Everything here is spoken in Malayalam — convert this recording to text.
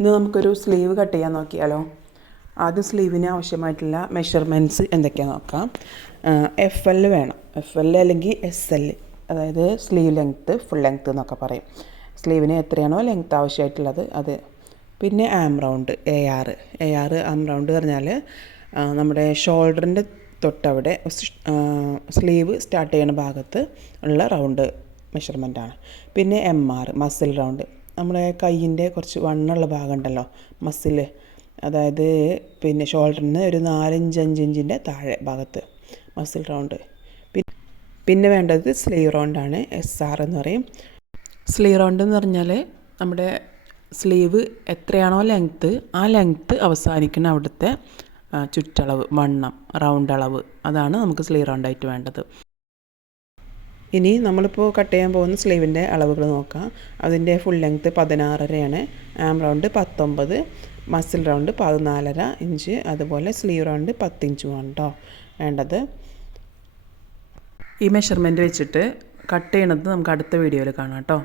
ഇന്ന് നമുക്കൊരു സ്ലീവ് കട്ട് ചെയ്യാൻ നോക്കിയാലോ. ആദ്യം സ്ലീവിന് ആവശ്യമായിട്ടുള്ള മെഷർമെൻറ്റ്സ് എന്തൊക്കെയാണെന്ന് നോക്കാം. FL വേണം, FL അല്ലെങ്കിൽ SL, അതായത് സ്ലീവ് ലെങ്ത്ത്, ഫുൾ ലെങ്ത്ത് എന്നൊക്കെ പറയും. സ്ലീവിന് എത്രയാണോ ലെങ്ത്ത് ആവശ്യമായിട്ടുള്ളത് അത്. പിന്നെ ആം റൗണ്ട് AR ആം റൗണ്ട് പറഞ്ഞാൽ നമ്മുടെ ഷോൾഡറിൻ്റെ തൊട്ടവിടെ സ്ലീവ് സ്റ്റാർട്ട് ചെയ്യുന്ന ഭാഗത്ത് ഉള്ള റൗണ്ട് മെഷർമെൻറ്റാണ്. പിന്നെ MR മസിൽ റൗണ്ട്, നമ്മുടെ കയ്യിൻ്റെ കുറച്ച് വണ്ണമുള്ള ഭാഗം ഉണ്ടല്ലോ, മസിൽ, അതായത് പിന്നെ ഷോൾഡറിന് ഒരു 4-5 ഇഞ്ചിൻ്റെ താഴെ ഭാഗത്ത് മസിൽ റൗണ്ട്. പിന്നെ വേണ്ടത് സ്ലീവ് റൗണ്ടാണ്, SR എന്ന് പറയും. സ്ലീവ് റൗണ്ട് എന്ന് പറഞ്ഞാൽ നമ്മുടെ സ്ലീവ് എത്രയാണോ ലെങ്ത്ത്, ആ ലെങ്ത്ത് അവസാനിക്കുന്ന അവിടുത്തെ ചുറ്റളവ്, വണ്ണം, റൗണ്ട് അളവ്, അതാണ് നമുക്ക് സ്ലീവ് റൗണ്ടായിട്ട് വേണ്ടത്. ഇനി നമ്മളിപ്പോൾ കട്ട് ചെയ്യാൻ പോകുന്ന സ്ലീവിൻ്റെ അളവുകൾ നോക്കാം. അതിൻ്റെ ഫുൾ ലെങ്ത്ത് 16.5 ആം റൗണ്ട് 19, മസിൽ റൗണ്ട് 14.5 ഇഞ്ച്, അതുപോലെ സ്ലീവ് റൗണ്ട് 10 ഇഞ്ചുമാണ് കേട്ടോ വേണ്ടത്. ഈ മെഷർമെൻറ്റ് വെച്ചിട്ട് കട്ട് ചെയ്യണത് നമുക്ക് അടുത്ത വീഡിയോയിൽ കാണാം കേട്ടോ.